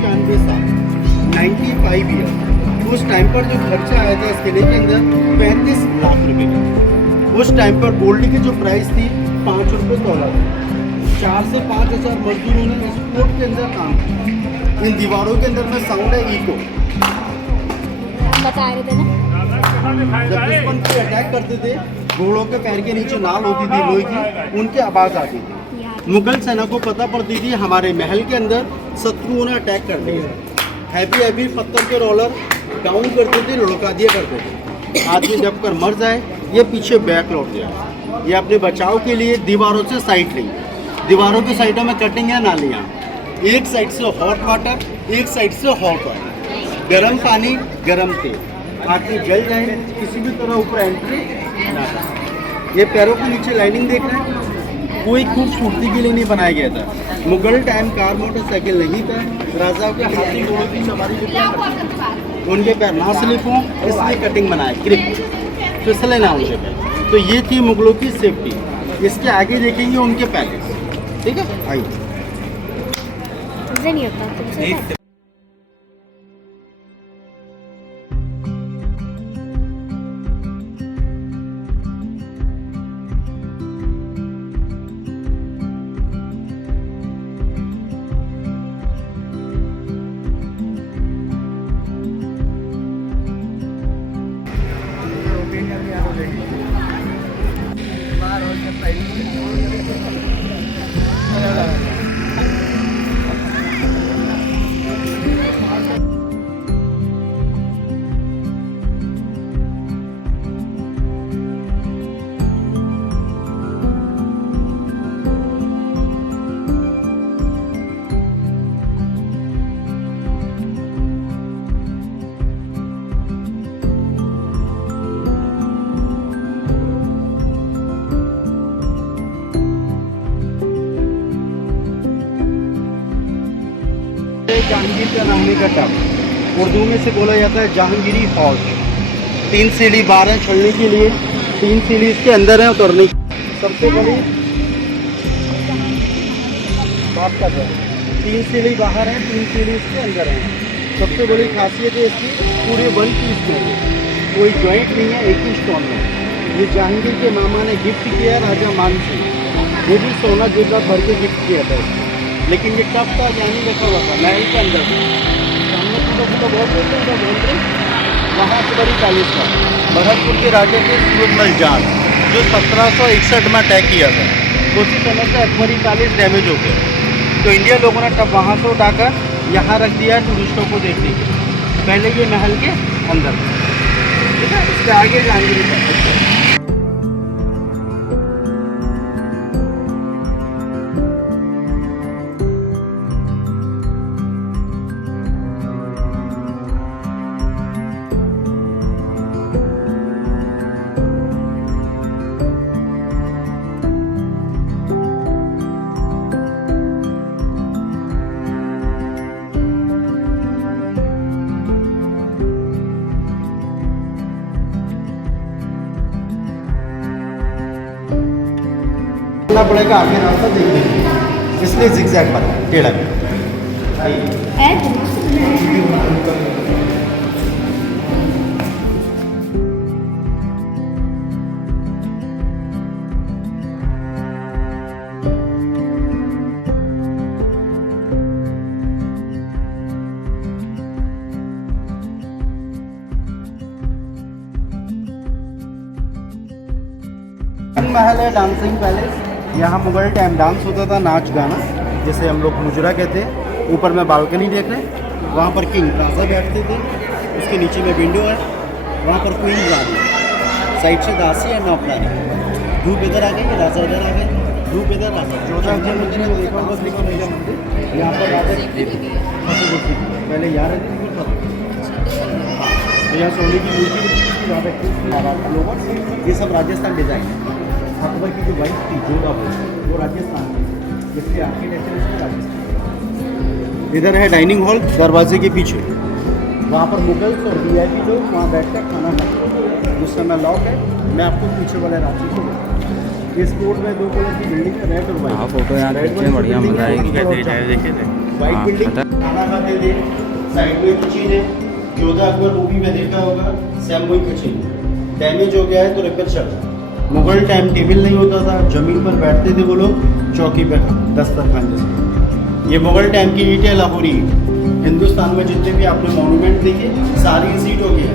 95 साल, 95 ईयर। उस टाइम पर जो खर्चा आया था इस किले के अंदर 35 लाख रुपए का। उस टाइम पर गोल्ड की जो प्राइस थी 5 रुपये तोला थी। 4 से 5 हज़ार मजदूरों ने इस कोर्ट के अंदर काम किया। इन दीवारों के अंदर में साउंड है इको। बता रहे थे ना, जब दुश्मन पे अटैक करते थे, घोड़ों के पैर के नीचे नाल होती थी लोहे की, उनकी आवाज़ आती थी। मुगल सेना को पता पड़ती थी हमारे महल के अंदर शत्रुओं ने अटैक कर दिया। हैवी हैवी पत्थर के रोलर डाउन करते थे, लुढ़का दिया करते थे। आदमी जब कर मर जाए ये पीछे बैक लौट गया। ये अपने बचाव के लिए दीवारों से साइड ली। दीवारों की साइडों में कटिंग है नालियाँ, एक साइड से हॉट वाटर, एक साइड से हॉट वाटर, गर्म पानी, गर्म तेल। आदमी जल जाए किसी भी तरह ऊपर एंट्री ना हो। ये पैरों के नीचे लाइनिंग देख रहे हैं, कोई खूबसूरती के लिए नहीं बनाया गया था। मुगल टाइम कार मोटरसाइकिल नहीं था। राजाओं के हाथी घोड़ों की सवारी जो क्या करते थे, उनके पैर ना स्लिप हों इसलिए कटिंग बनाए, ग्रिप फिसले ना उनके पैर। तो ये थी मुगलों की सेफ्टी। इसके आगे देखेंगे उनके पैलेस। ठीक है, आइए। मुझे नहीं होता तुमसे क्या? जहांगीर का नहाने का टब, उर्दू में से बोला जाता है जहांगीरी हौज। 3 सीढ़ी बाहर है चढ़ने के लिए, 3 सीढ़ी इसके अंदर है उतरने की। सबसे बड़ी बात कर रहे हैं, 3 सीढ़ी बाहर है, 3 सीढ़ी इसके अंदर है। सबसे बड़ी खासियत है इसकी पूरे 1 पीस में है, कोई जॉइंट नहीं है, एक ही स्टोन में। ये जहांगीर के मामा ने गिफ्ट किया राजा मान सिंह। वो भी सोना जेवरात भर के गिफ्ट किया था इसको। लेकिन ये टब था यानी रखा हुआ था महल के अंदर। सामने पूरा बहुत बोलते हैं वहाँ से बड़ी पैलेस था भरतपुर के राजा के सूरजमल जान, जो 1761 में अटैक किया था। उसी समय से अकबरी पैलेस डैमेज हो गया, तो इंडिया लोगों ने टब वहाँ से उठाकर यहाँ रख दिया टूरिस्टों को देखने के लिए। पहले ये महल के अंदर, ठीक है। इसके आगे जाएंगे। पड़ेगा आगे रास्ता देखने के लिए, इसलिए जिगजैग बना टेढ़ा भी। महल है डांसिंग पैलेस। यहाँ मुगल टाइम डांस होता था, नाच गाना, जिसे हम लोग मुजरा कहते हैं। ऊपर में बालकनी देख रहे हैं, वहाँ पर किंग राजा बैठते थे। उसके नीचे में विंडो है, वहाँ पर क्वीन रानी, साइड से दासी है नौकरानी। धूप इधर आ गई, राजा इधर आ गए, धूप इधर आ गई। 14 मंदिर में देखा होगा मंदिर, यहाँ पर राजा पहले यहाँ रहते थे। हाँ, यहाँ सोने की मूर्ति राधा कृष्ण, ये सब राजस्थान डिज़ाइन है। अकबर की जो वाइफ थी जोधा वो राजस्थान की, जिसकी आर्किटेक्चर इसमें राजस्थान। इधर है डाइनिंग हॉल दरवाजे के पीछे, वहाँ पर मुगल्स और VIP लोग वहाँ बैठकर खाना खाते हैं। उस समय लॉक है। मैं आपको पीछे वाले रांची को इस कोर्ट में 2 कलर की बिल्डिंग है, रेड और वाइट। फोटो यहाँ बढ़िया मजा आएगी। व्हाइट बिल्डिंग खाना खाते थे, साइड में किचन है। जोधा अकबर मूवी में देखा होगा, सेम वही किचन डैमेज हो गया है तो रिपेयर चल रहा है। मुगल टाइम टेबल नहीं होता था, जमीन पर बैठते थे वो लोग, चौकी पे दस्तरखान जैसे। ये मुगल टाइम की ईंट है, लाहौरी ईंट। हिंदुस्तान में जितने भी आपने मॉन्यूमेंट देखे सारी इस ईंटों की है।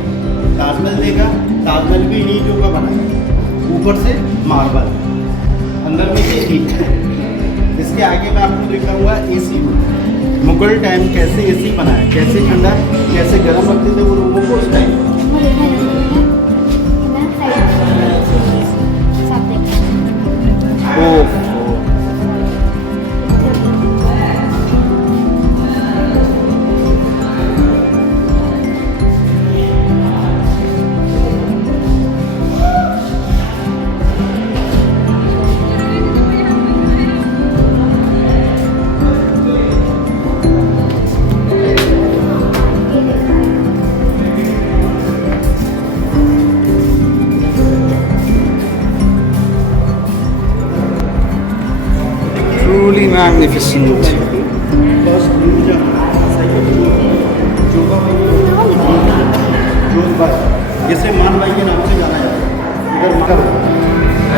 ताजमहल देखा, ताजमहल भी इन्हीं ईंटों का बना है, ऊपर से मार्बल, अंदर में ये ईंट। इसके आगे मैं आपको दिखाऊंगा एसी रूम। मुगल टाइम कैसे एसी बनाया, कैसे ठंडा कैसे गर्म रखते थे वो लोगों को उस टाइम। Truly magnificent. जैसे मान भाई के नाम से जाना है। इधर उनका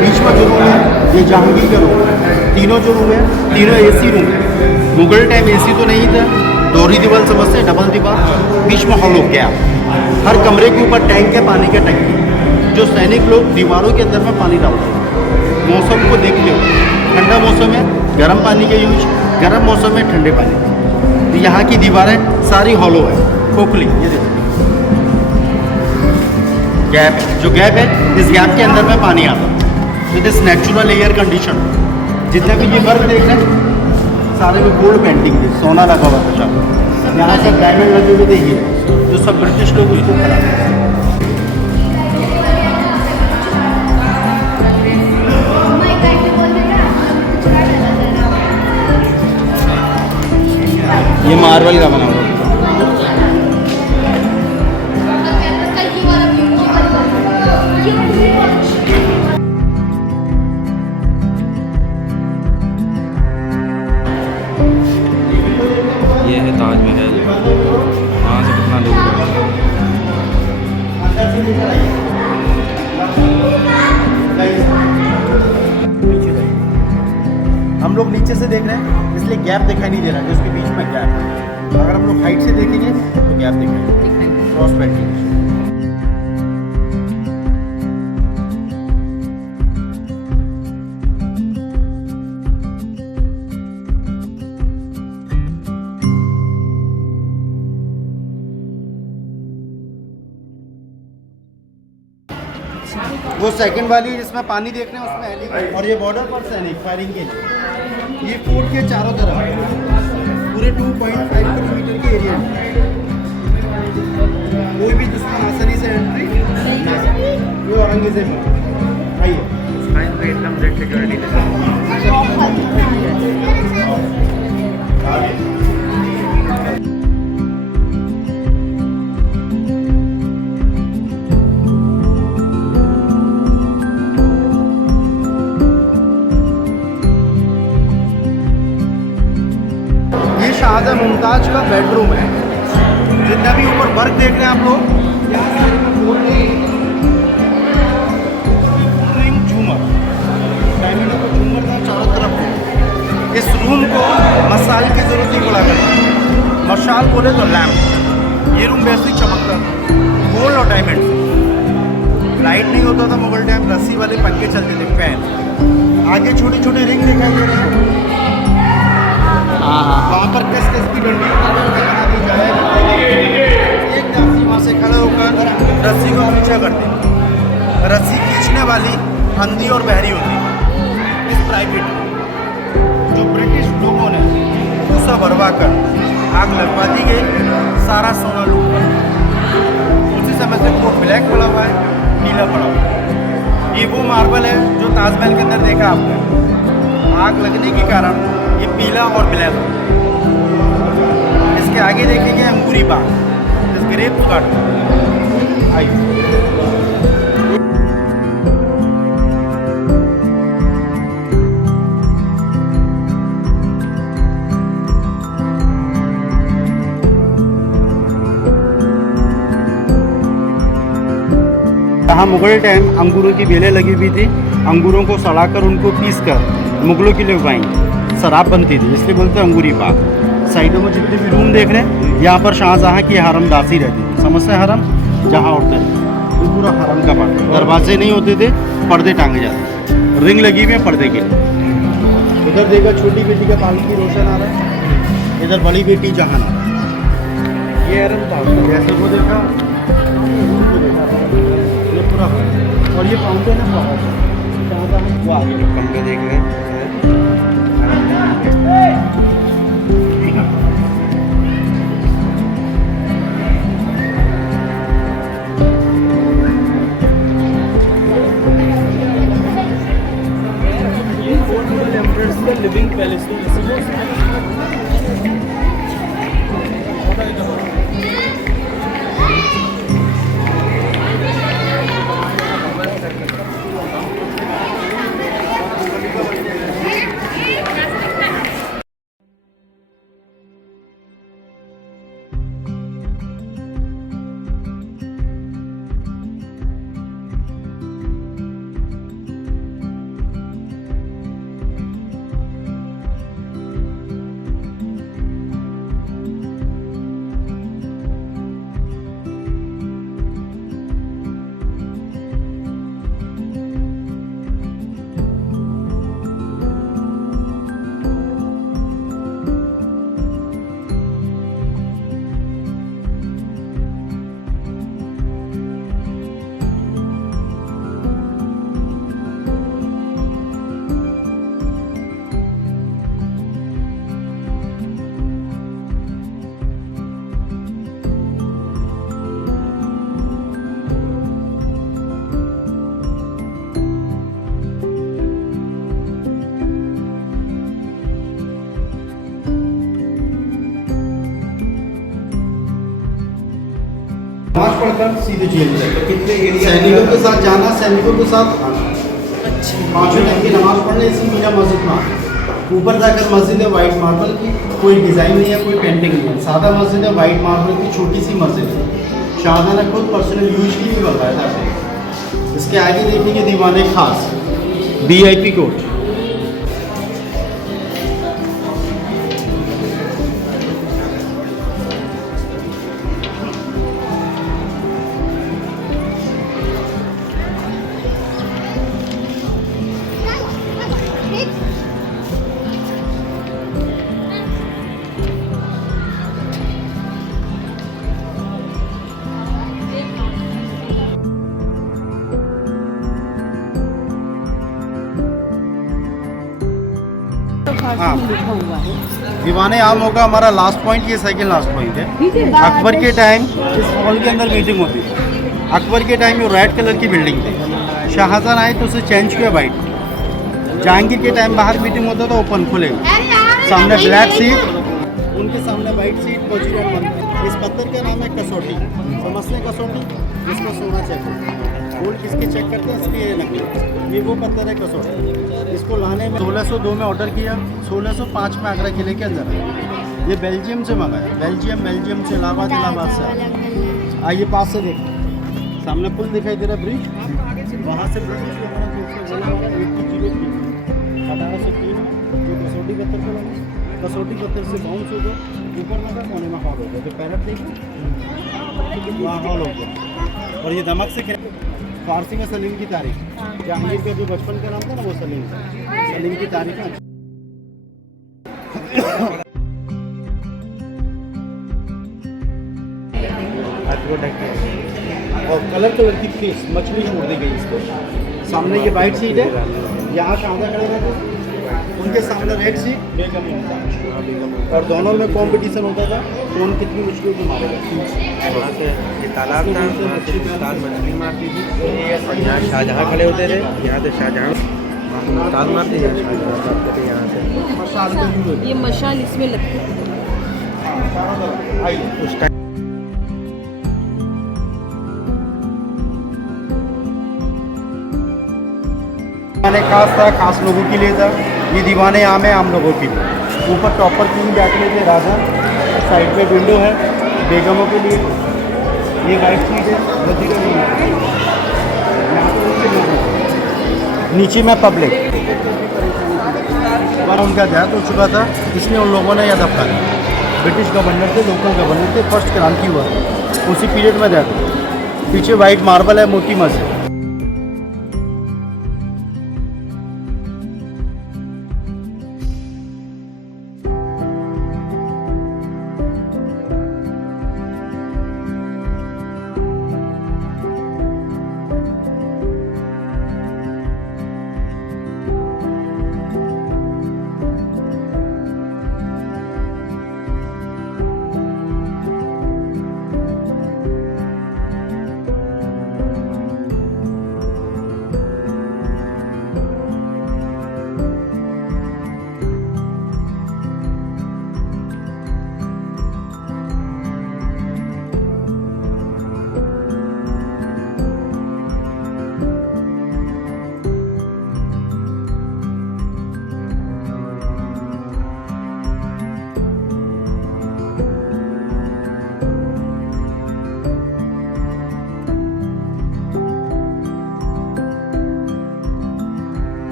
बीच में जो रूम है ये जहांगीर का रूम है। तीनों जो रूम है तीनों एसी रूम है। मुगल टाइम एसी तो नहीं था, दोहरी दीवार समझते हैं, डबल दीवार, बीच में हॉल हो गया। हर कमरे के ऊपर टैंक है, पानी का टंकी, जो सैनिक लोग दीवारों के अंदर में पानी डालते हैं। मौसम को देख लो, ठंडा मौसम है गर्म पानी का यूज, गर्म मौसम में ठंडे पानी का। तो यहाँ की दीवारें सारी हॉलो है, खोखली। ये देखो गैप, जो गैप है इस गैप के अंदर में पानी आता है। तो दिस नेचुरल एयर कंडीशन। जितने भी ये वर्क देख रहे हैं सारे में गोल्ड पेंटिंग है, सोना लगा हुआ था। यहाँ सब डायमंड लगे हुए देखिए, जो सब ब्रिटिश लोग उसको खराब। ये मार्बल का बना हुआ है। ये है ताजमहल, वहाँ से कितना दूर है। हम लोग नीचे से देख रहे हैं इसलिए गैप दिखाई नहीं दे रहा है, उसके बीच में गैप है। अगर हम लोग हाइट से देखेंगे तो गैप दिखाई क्रॉस पेंटिंग। वो सेकंड वाली जिसमें पानी देख रहे हैं उसमें हेलीकॉप्टर, और ये बॉर्डर पर सैनिक फायरिंग के लिए। ये फोर्ट के चारों तरफ पूरे 2.5 किलोमीटर के एरिया में कोई भी दुश्मन आसानी से एंट्री। ये औरंगजेब आइए एकदम जेट सिक्योरिटी। शाहजहां मुमताज का बेडरूम है। जितना भी ऊपर वर्क देख रहे हैं आप लोग, झूमर, डायमंडों का झूमर था चारों तरफ। इस रूम को मसाल की जरूरत नहीं पड़ा करती। मशाल बोले तो लैम्प। ये रूम वैसे ही चमकता था, गोल्ड और डायमंड। लाइट नहीं होता था मुगल टाइम, रस्सी वाले पंखे चलते थे, फैन। आगे छोटी छोटी रिंग दिखाई दे रहे हैं, वहाँ पर किस की डंडी बना दी जाए। एक व्यक्ति वहाँ से खड़ा होकर रस्सी को पीछे करते। रस्सी खींचने वाली अंधी और बहरी होती है। इस प्राइवेट जो ब्रिटिश लोगों ने भूसा भरवा कर आग लगवा दी गई, सारा सोना लूट। उसी समय से वो ब्लैक पड़ा हुआ है, नीला पड़ा हुआ है। ये वो मार्बल है जो ताजमहल के अंदर देखा आपने। आग लगने के कारण ये पीला और ब्लैक। इसके आगे देखेंगे अंगूरी बाग, इस ग्रेप गार्डन। आइए यहाँ मुगल टाइम अंगूरों की बेलें लगी हुई थी, अंगूरों को सड़ाकर उनको पीस कर मुगलों के लिए वाइन शराब बनती थी, इसलिए बोलते हैं अंगूरी बाग। साइडों में जितने भी रूम देख रहे हैं, यहाँ पर शाहजहाँ की हरम दासी रहती थी, समझते हैं हरम जहाँ औरतें, ये पूरा हरम का पार्ट। दरवाजे नहीं होते थे, पर्दे टांगे जाते थे, रिंग लगी हुई है पर्दे के लिए। इधर देखा छोटी बेटी का पालकी रोशन आ रहा है, इधर बड़ी बेटी जहान आ रहा है। ये हरम था, जैसे वो देखा ये पूरा, और ये फाउंटेन है शाहजहाँ, वो आगे कमरे देख रहे हैं। लिविंग पैलेस नमाज पढ़कर सीधे जेल जाएगा। कितने सैनिकों के साथ जाना, सैनिकों के साथ आना। पाँचों टाइम की नमाज पढ़ने इसी मीना मस्जिद में आना। ऊपर जाकर मस्जिद है वाइट मार्बल की, कोई डिज़ाइन नहीं है, कोई पेंटिंग नहीं है, सादा मस्जिद है, वाइट मार्बल की छोटी सी मस्जिद है। शाहजहाँ ने खुद पर्सनल यूज की भी बताया था। इसके आगे देखेंगे दीवाने खास VIP कोर्ट। हाँ, दीवाने आम होगा हमारा लास्ट पॉइंट, ये सेकंड लास्ट पॉइंट है। अकबर के टाइम इस हॉल के अंदर मीटिंग होती थी। अकबर के टाइम ये रेड कलर की बिल्डिंग थी, शाहजहाँ आए तो उसे चेंज किया वाइट। जहांगीर के टाइम बाहर मीटिंग होता था ओपन खुले, सामने ब्लैक सीट, उनके सामने वाइट सीट, वजीर बंद। इस पत्थर का नाम है कसौटी, समझते हैं कसौटी, जिसका सोना चेक करते हैं, गोल्ड किसके चेक करते हैं, इसलिए ये नकली। ये वो पत्थर है कसौटी। इसको लाने में 1602 में ऑर्डर किया, 1605 में आगरा किले के अंदर है। ये बेल्जियम से मंगाया, बेल्जियम से, इलाहाबाद से आया। आइए पास से देखो, सामने पुल दिखाई दे रहा है, ब्रिज, वहाँ से ब्रिटिश को हमारा 1803 में जो कसौटी पत्थर पर लगा, कसौटी पत्थर से बाउंस हो गया, ऊपर लगा, कोने में हॉल हो गया। जो पैरट देखो वहाँ हॉल हो गया, और ये दमक से फारसी में सलीम की तारीख, जहांगीर का जो बचपन का नाम था ना वो सलीम की तारीख है। और कलर की फेस मछली छोड़ दी गई इसको। सामने ये वाइट सीट है, यहाँ शाहजहाँ खड़े रहते, उनके सामने रेड सीट बेगम, और दोनों में कंपटीशन होता था कौन कितनी मुश्किल को मारेगा। वहाँ से ये तालाब था, वहाँ से मुमताज़ मछली मारती थी, और यहाँ शाहजहाँ खड़े होते थे, यहाँ से शाहजहाँ मुमताज़ मारती थी, शाहजहाँ करते थे यहाँ से। ये मशाल इसमें लगती है उस टाइम खास था, खास लोगों के लिए था। ये दीवाने आम है, आम लोगों के लिए। ऊपर टॉपर किंग बैठ लेते राजा, साइड पे विंडो है बेगमों के लिए। ये वाइट सीट है, नीचे में पब्लिक उनका देहात हो चुका था, इसलिए उन लोगों ने यह दफना किया। ब्रिटिश गवर्नर थे, लोकल गवर्नर थे, फर्स्ट क्रांति हुआ उसी पीरियड में देहात। पीछे वाइट मार्बल है, मोती मस्जिद।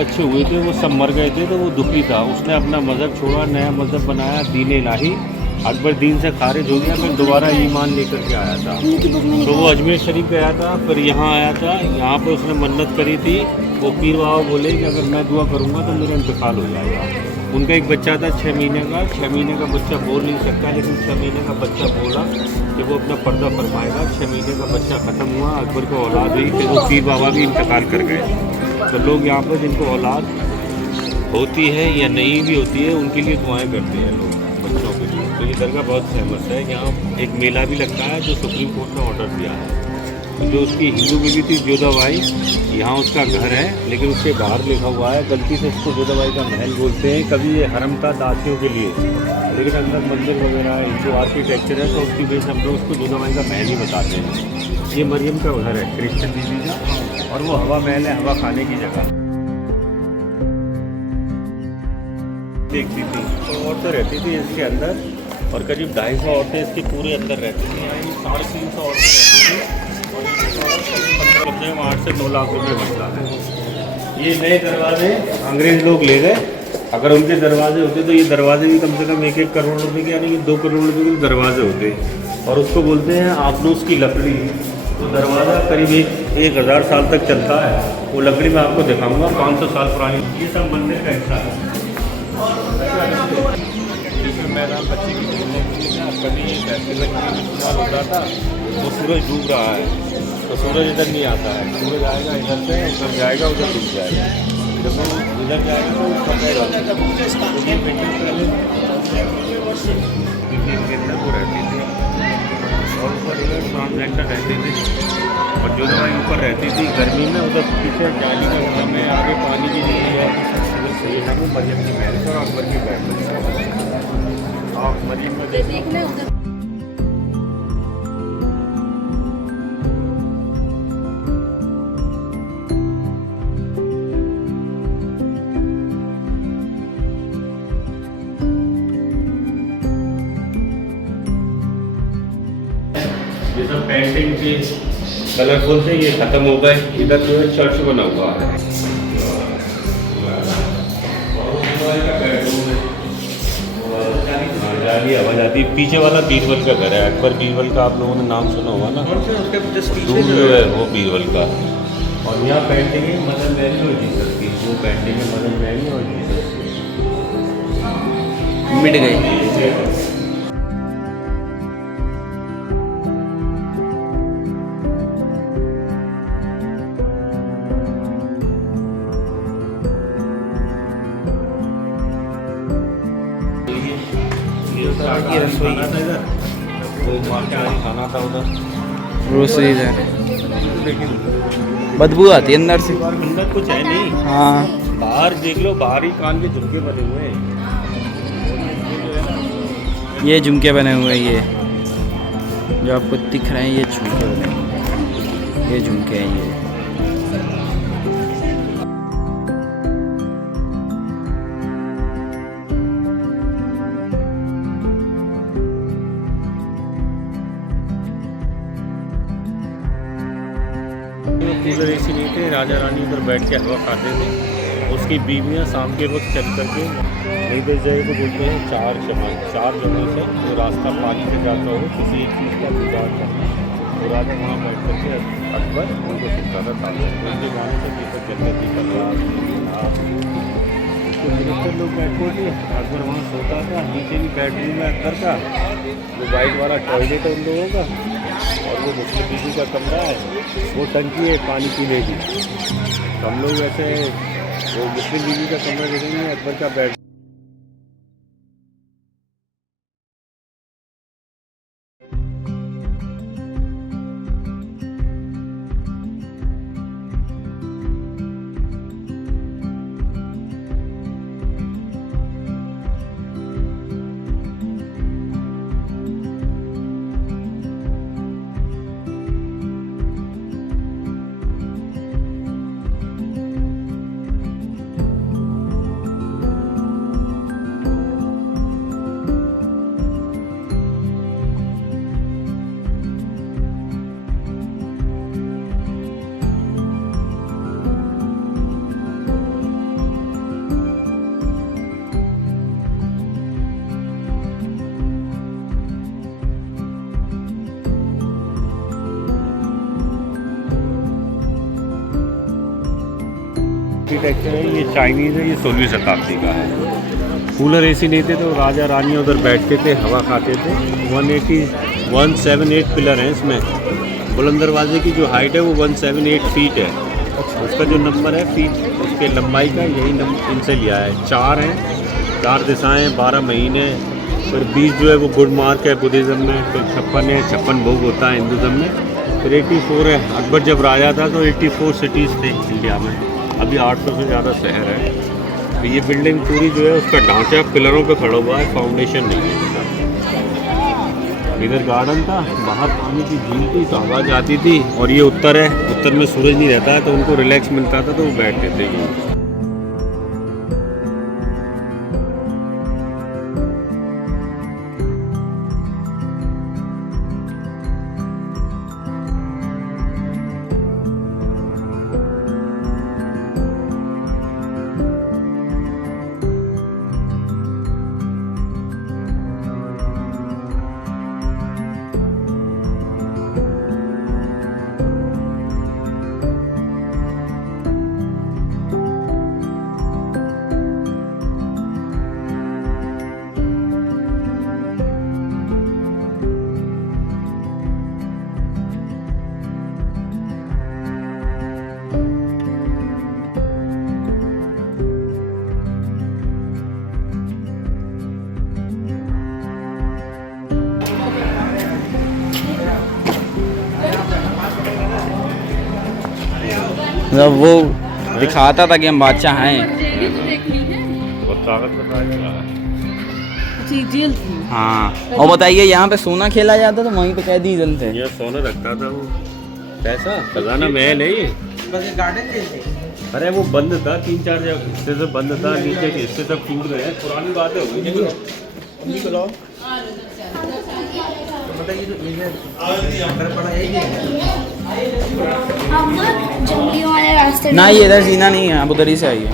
अच्छे हुए थे, वो सब मर गए थे, तो वो दुखी था। उसने अपना मज़हब छोड़ा, नया मज़हब बनाया, दीन इलाही। अकबर दीन से खारिज हो गया, फिर दोबारा ईमान लेकर के आया था। तो वो अजमेर शरीफ गया था, फिर यहाँ आया था। यहाँ पे उसने मन्नत करी थी। वो पीर बाबा बोले कि अगर मैं दुआ करूँगा तो मेरा इंतकाल हो जाएगा। उनका एक बच्चा था 6 महीने का। 6 महीने का बच्चा बोल नहीं सकता, लेकिन 6 महीने का बच्चा बोला कि वो अपना पर्दा फरमाएगा। 6 महीने का बच्चा ख़त्म हुआ, अकबर को औलाद हुई, फिर वो पीर बाबा भी इंतकाल कर गए। तो लोग यहाँ पर जिनको औलाद होती है या नहीं भी होती है, उनके लिए दुआएं करते हैं लोग, बच्चों के लिए। तो ये दरगाह बहुत फेमस है। यहाँ एक मेला भी लगता है जो सुप्रीम कोर्ट ने ऑर्डर दिया है। जो उसकी हिंदू बीवी थी जोधाबाई, यहाँ उसका घर है, लेकिन उसके बाहर लिखा हुआ है। गलती से इसको जोधाबाई का महल बोलते हैं। कभी ये हरम था दासियों के लिए, लेकिन अंदर मंदिर वगैरह है, जो आर्किटेक्चर है, तो उसकी वजह से हम लोग उसको जोधाबाई का महल ही बताते हैं। ये मरियम का घर है, क्रिश्चियन बीवी का, और वो हवा महल है, हवा खाने की जगह। देखती थी तो औरतें रहती थी इसके अंदर, और करीब 250 औरतें इसके पूरे अंदर रहती थी। यहाँ 350 औरतें रहती थी। कम से कम 8 से 9 लाख रुपए बनता है। ये नए दरवाजे अंग्रेज लोग ले गए। अगर उनके दरवाजे होते तो ये दरवाजे भी कम से कम 1-1 करोड़ रुपए के, यानी कि 2 करोड़ रुपए के दरवाजे होते। और उसको बोलते हैं आपनूस की लकड़ी। तो दरवाज़ा करीब 1000 साल तक चलता है। वो लकड़ी मैं आपको दिखाऊंगा, 500 साल पुरानी। ये सब मंदिर का हिस्सा है। मैदान बच्चे की खेलने के लिए कभी फेस्टिवल इस्तेमाल होता था। वो सूरज डूब रहा है तो सूरज इधर नहीं आता है, सूरज आएगा इधर से, उधर जाएगा, उधर डूब जाएगा। जब वो इधर जाएगा तो पकड़ेगा। वो रहती थी और ऊपर इधर ट्रांसजेंडर रहते थे। और जो दवाई ऊपर रहती थी गर्मी में, उधर पीछे जाली का घर में आगे पानी की नहीं है। ये है वो मरियम की महल और अकबर की महल। आप मरीम में देखना उधर। ये सब पेंटिंग के कलरफुल थे, ये खत्म हो गए। इधर जो है चर्च बना हुआ है। जाली आवाज आती है। पीछे वाला बीरबल का घर है। अकबर बीरबल का आप लोगों ने नाम सुना होगा ना। दूर जो है वो बीरबल का। और यहाँ पेंटिंग है मदर मैरी और जीसस की। वो पेंटिंग है मदर मैरी और जीसस की। मिट गई। खाना था उधर, ग्रोसरीज है। बदबू आती है अंदर से। अंदर कुछ है नहीं। हाँ, बाहर देख लो, बाहर ही कान के झुमके बने हुए हैं। ये झुमके बने हुए हैं। ये जो आपको दिख रहे हैं ये झुमके बने हुए हैं। ये झुमके हैं ये। कूलर एसी नहीं थे। राजा रानी उधर बैठ के हवा खाते थे। उसकी बीवियाँ शाम के वक्त चल करके नहीं दे जाए तो बोलते हैं 4 जगह से जो रास्ता पानी से जाता हो किसी एक चीज़ का जुगाड़ करना। तो राजा वहाँ बैठ करके अकबर उनको सिखाता था। उनके गाने से दीपक जलते दीपक मिनिस्टर लोग बैठते थे। अकबर वहाँ सोता था। नीचे भी बेडरूम में अकबर का जो वाइट वाला टॉयलेट है उन लोगों का। और वो मुस्लिम बीवी का कमरा है, वो टंकी है पानी पीने की। हम लोग ऐसे वो मुस्लिम बीवी का कमरा देखेंगे, अकबर का बेड। आर्किटेक्चर है ये चाइनीज़ है। ये 16वीं शताब्दी का है। कूलर एसी नहीं थे तो राजा रानी उधर बैठते थे, हवा खाते थे। 178 पिलर हैं इसमें। बुलंद दरवाजे की जो हाइट है वो 178 फीट है। उसका जो नंबर है फीट उसके लंबाई का यही नंबर इनसे लिया है। 4 हैं, 4 दिशाएँ, 12 महीने। फिर 20 जो है वो गुड मार्क है बुद्धिज़्म में। फिर 56 है, 56 भोग होता है हिंदुज़्म में। फिर 84 है। अकबर जब राजा था तो 84 सिटीज़ थे इंडिया में। अभी 800 से ज़्यादा शहर है। तो ये बिल्डिंग पूरी जो है उसका ढांचा पिलरों पे खड़ा हुआ है, फाउंडेशन नहीं है। इधर गार्डन था, बाहर पानी की झील थी तो हवा जाती थी। और ये उत्तर है, उत्तर में सूरज नहीं रहता है तो उनको रिलैक्स मिलता था तो वो बैठते थे। मतलब वो दिखाता था कि हम बादशाह हैं। बहुत ताकत बताया। जेल थी। हाँ, और बताइए यहाँ पे सोना खेला जाता तो वहीं पे कैदी जन थे। ये सोना रखता था वो, पैसा खजाना महल है ये। बस ये गार्डन जैसे। अरे वो बंद था, 3-4 हिस्से से बंद था, नीचे के हिस्से सब टूट गए हैं, पुरानी बातें हो गई। बताइए तो ये अंदर पड़ा है ये। हम ना जंगलियों वाले रास्ते ना ये इधर सीना नहीं है, आप उधर ही से आइए।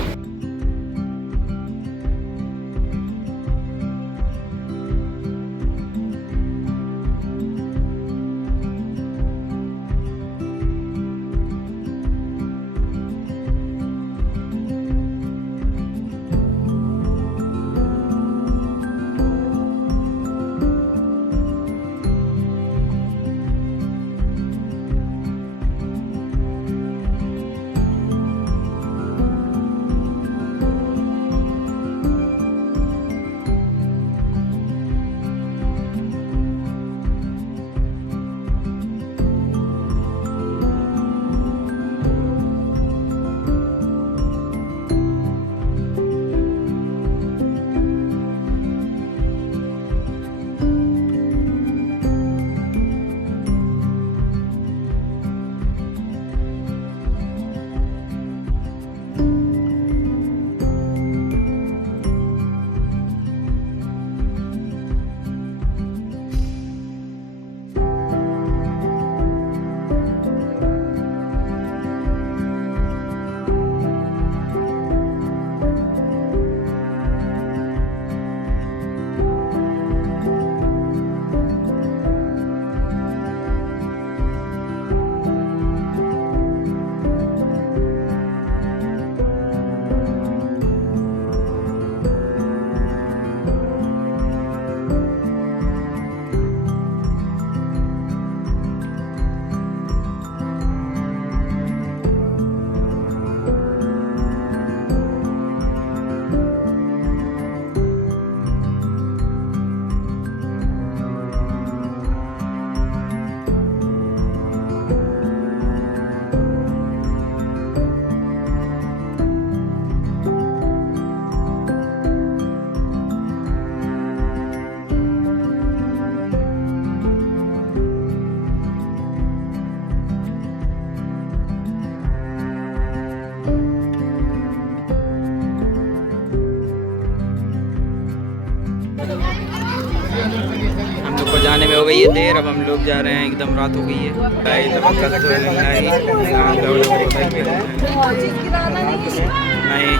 हम लोग को जाने में हो गई है देर, अब हम लोग जा रहे हैं, एकदम रात हो गई है। नहीं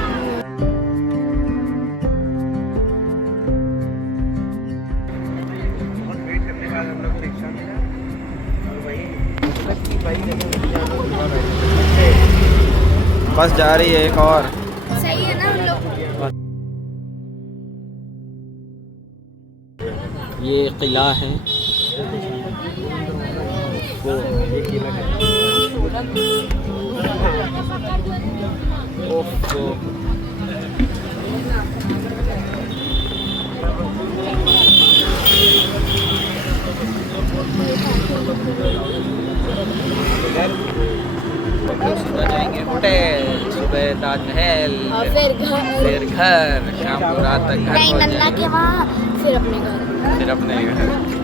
बस जा रही है एक और। सही है ना हम लोग। ये किला है, जाएंगे होटल, सुबह ताजमहल, फिर घर, शाम को रात तक घर नहीं, नन्ना के वहाँ, फिर अपने घर। फिर अपने घर।